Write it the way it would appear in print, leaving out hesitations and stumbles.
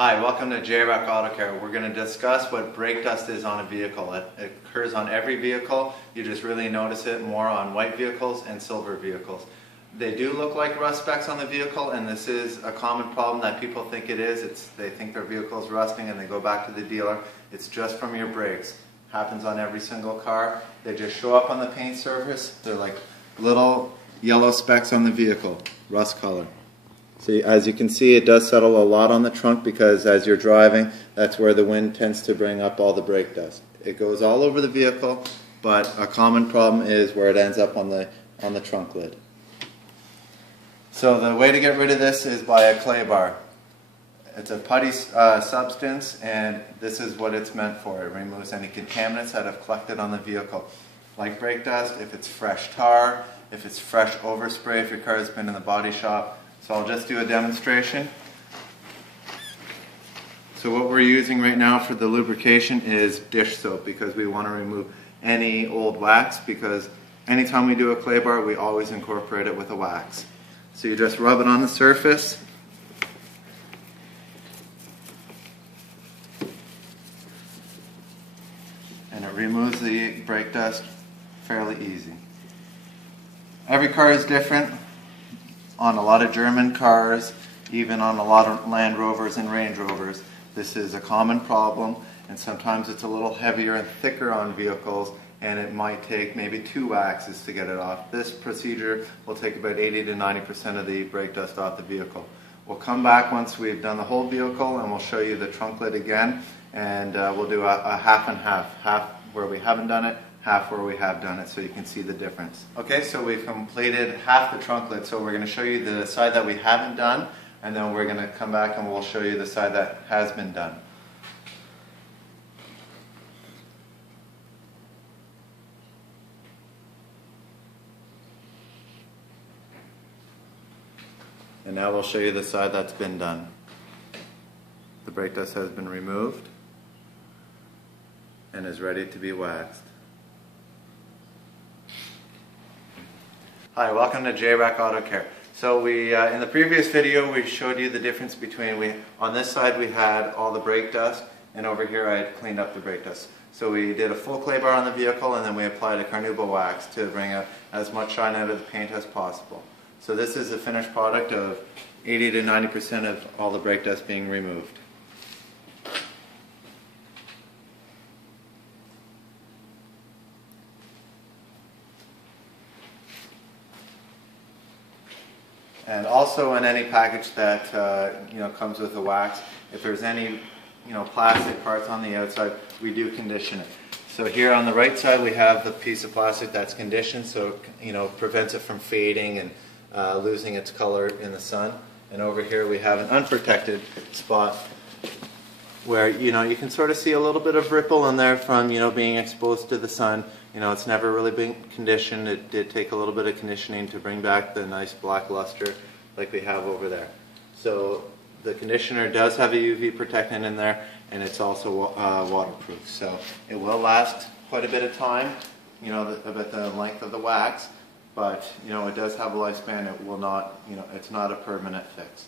Hi, welcome to JRAC Auto Care. We're going to discuss what brake dust is on a vehicle. It occurs on every vehicle. You just really notice it more on white vehicles and silver vehicles. They do look like rust specks on the vehicle, and this is a common problem that people think it is. They think their vehicle is rusting and they go back to the dealer. It's just from your brakes. Happens on every single car. They just show up on the paint surface. They're like little yellow specks on the vehicle, rust color. So as you can see, it does settle a lot on the trunk because as you're driving, that's where the wind tends to bring up all the brake dust. It goes all over the vehicle, but a common problem is where it ends up on the trunk lid. So the way to get rid of this is by a clay bar. It's a putty substance, and this is what it's meant for. It removes any contaminants that have collected on the vehicle, like brake dust, if it's fresh tar, if it's fresh overspray, if your car has been in the body shop. So I'll just do a demonstration. So what we're using right now for the lubrication is dish soap because we want to remove any old wax, because anytime we do a clay bar we always incorporate it with a wax. So you just rub it on the surface. And it removes the brake dust fairly easy. Every car is different. On a lot of German cars, even on a lot of Land Rovers and Range Rovers, this is a common problem, and sometimes it's a little heavier and thicker on vehicles, and it might take maybe 2 waxes to get it off. This procedure will take about 80 to 90% of the brake dust off the vehicle. We'll come back once we've done the whole vehicle and we'll show you the trunk lid again, and we'll do a half and half. Half where we haven't done it, half where we have done it, so you can see the difference. Okay, so we've completed half the trunk lid, so we're going to show you the side that we haven't done, and then we're going to come back and we'll show you the side that has been done. And now we'll show you the side that's been done. The brake dust has been removed and is ready to be waxed. Hi, welcome to JRAC Auto Care. So in the previous video we showed you the difference between, on this side we had all the brake dust, and over here I had cleaned up the brake dust. So we did a full clay bar on the vehicle, and then we applied a carnauba wax to bring out as much shine out of the paint as possible. So this is a finished product of 80 to 90% of all the brake dust being removed. And also in any package that comes with a wax, if there's any plastic parts on the outside, we do condition it. So here on the right side we have the piece of plastic that's conditioned, so it prevents it from fading and losing its color in the sun. And over here we have an unprotected spot where you can sort of see a little bit of ripple in there from being exposed to the sun. It's never really been conditioned. It did take a little bit of conditioning to bring back the nice black luster like we have over there. So the conditioner does have a UV protectant in there, and it's also waterproof. So it will last quite a bit of time, about the length of the wax, but it does have a lifespan. It will not, it's not a permanent fix.